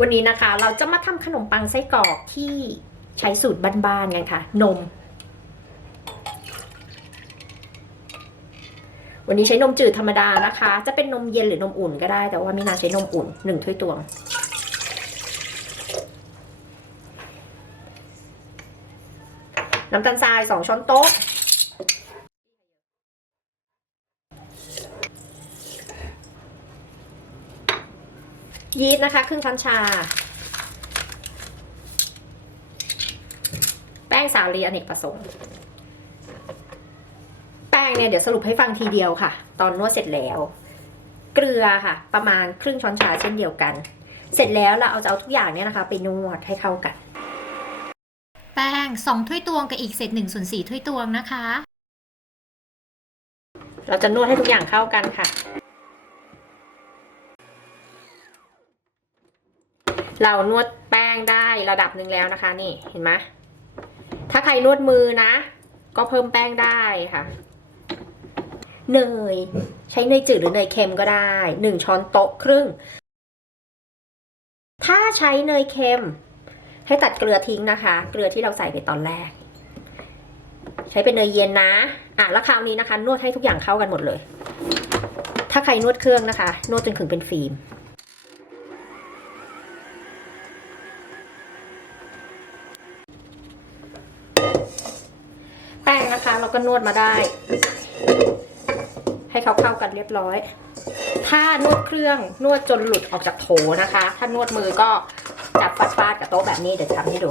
วันนี้นะคะเราจะมาทำขนมปังไส้กรอกที่ใช้สูตรบ้านๆกันค่ะ นม วันนี้ใช้นมจืดธรรมดานะคะ จะเป็นนมเย็นหรือนมอุ่นก็ได้ แต่ว่ามีนาใช้นมอุ่นหนึ่งถ้วยตวง น้ำตาลทรายสองช้อนโต๊ะ ยีสต์นะคะครึ่งช้อนชา แป้งสาลีอเนกประสงค์ แป้งเนี่ยเดี๋ยวสรุปให้ฟังทีเดียวค่ะ ตอนนวดเสร็จแล้ว เกลือค่ะ ประมาณครึ่งช้อนชาเช่นเดียวกัน เสร็จแล้วเราเอาจะเอาทุกอย่างเนี่ยนะคะ ไปนวดให้เข้ากัน แป้ง2ถ้วยตวงกับอีกเศษ1ส่วน4ถ้วยตวงนะคะ เราจะนวดให้ทุกอย่างเข้ากันค่ะ เรานวดแป้งได้ระดับหนึ่งแล้วนะคะ นี่เห็นไหมถ้าใครนวดมือนะ ก็เพิ่มแป้งได้ค่ะเนยใช้เนยจืดหรือเนยเค็มก็ได้หนึ่งช้อนโต๊ะครึ่ง ถ้าใช้เนยเค็ม ให้ตัดเกลือทิ้งนะคะ เกลือที่เราใส่ไปตอนแรก ใช้เป็นเนยเย็นนะอะแล้วคราวนี้นะคะ นวดให้ทุกอย่างเข้ากันหมดเลย ถ้าใครนวดเครื่องนะคะ นวดจนถึงเป็นฟิล์ม นะคะ เราก็นวดมาได้ ให้เขาเข้ากันเรียบร้อย ถ้านวดเครื่องนวดจนหลุดออกจากโถนะคะ ถ้านวดมือก็จับฟาดๆกับโต๊ะแบบนี้เดี๋ยวทำให้ดู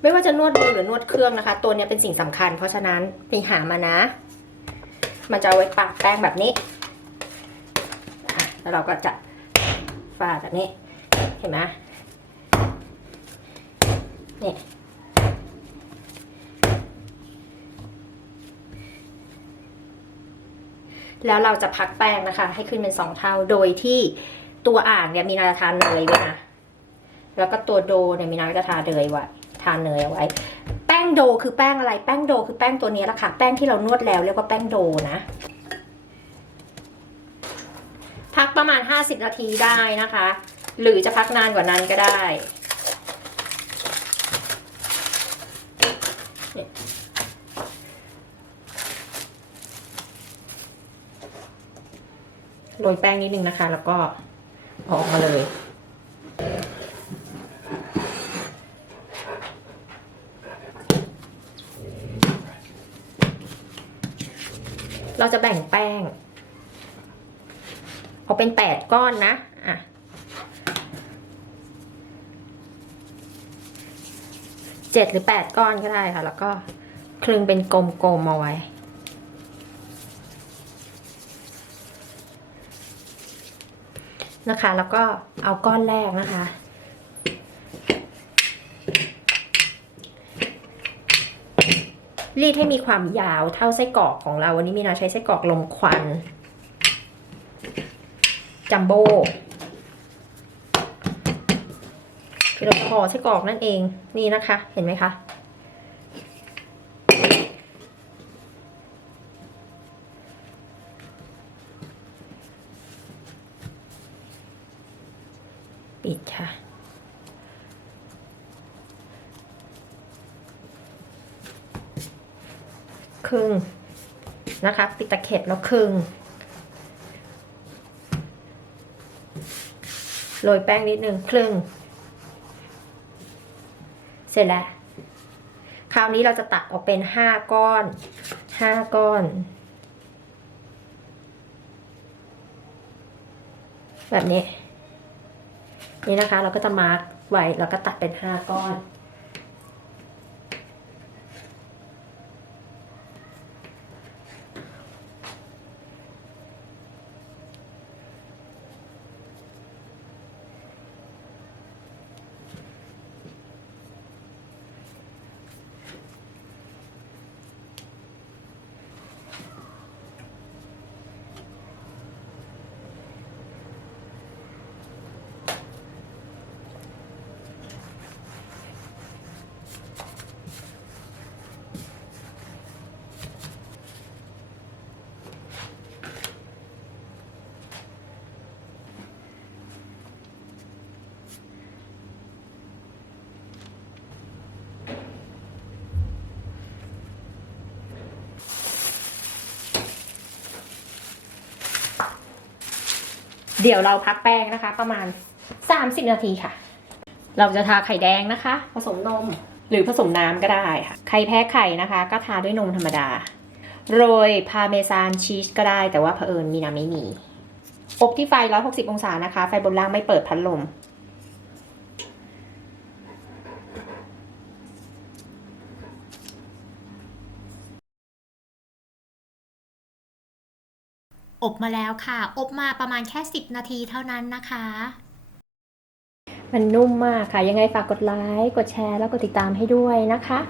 ไม่ว่าจะนวดมือหรือนวดเครื่องนะคะ ตัวนี้เป็นสิ่งสำคัญ เพราะฉะนั้นไปหามานะ มันจะเอาไว้ปะแป้งแบบนี้ แล้วเราก็จะฟาดแบบนี้ เห็นไหมเนี่ย แล้วเราจะพักแป้งนะคะ ให้ขึ้นเป็นสองเท่า โดยที่ตัวอ่างเนี่ยมีนาจะทาเนยด้วยนะ แล้วก็ตัวโดเนี่ยมีนาจะทาเนยไว้ ทานเนยเอาไว้ แป้งโดคือแป้งอะไร แป้งโดคือแป้งตัวนี้ละค่ะ แป้งที่เรานวดแล้วเรียกว่าแป้งโดนะ พักประมาณ 50 นาทีได้นะคะ หรือจะพักนานกว่านั้นก็ได้ โรยแป้งนิดนึงนะคะ แล้วก็ออกมาเลย เราจะแบ่งแป้งออกเป็นแปดก้อนนะอะเจ็ดหรือแปดก้อนก็ได้ค่ะ แล้วก็คลึงเป็นกลมๆเอาไว้ นะคะ แล้วก็เอาก้อนแรกนะคะ รีดให้มีความยาวเท่าไส้กรอกของเรา วันนี้มีนาใช้ไส้กรอกลมควัน จัมโบ้คือเราห่อไส้กรอกนั่นเองนี่นะคะ เห็นไหมคะ ปิดค่ะ ครึ่งนะคะ ปิดตะเข็บแล้วครึ่งโรยแป้งนิดนึงครึ่ง เสร็จแล้ว คราวนี้เราจะตักออกเป็นห้าก้อนห้าก้อน แบบนี้ นี่นะคะ เราก็จะมาร์กไว้แล้วก็ตัดเป็นห้าก้อน เดี๋ยวเราพักแป้งนะคะ ประมาณ 30 นาทีค่ะ เราจะทาไข่แดงนะคะ ผสมนมหรือผสมน้ำก็ได้ค่ะ ใครแพ้ไข่นะคะ ก็ทาด้วยนมธรรมดา โรยพาเมซานชีสก็ได้ แต่ว่าเผอิญมีน้ำไม่มี อบที่ไฟ 160 องศานะคะ ไฟบนล่างไม่เปิดพัดลม อบมาแล้วค่ะ อบมาประมาณแค่ 10 นาทีเท่านั้นนะคะ มันนุ่มมากค่ะ ยังไงฝากกดไลค์ กดแชร์ แล้วกดติดตามให้ด้วยนะคะ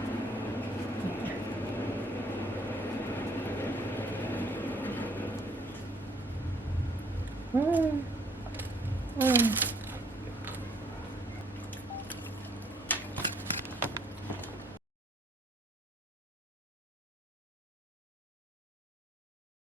อืมอืม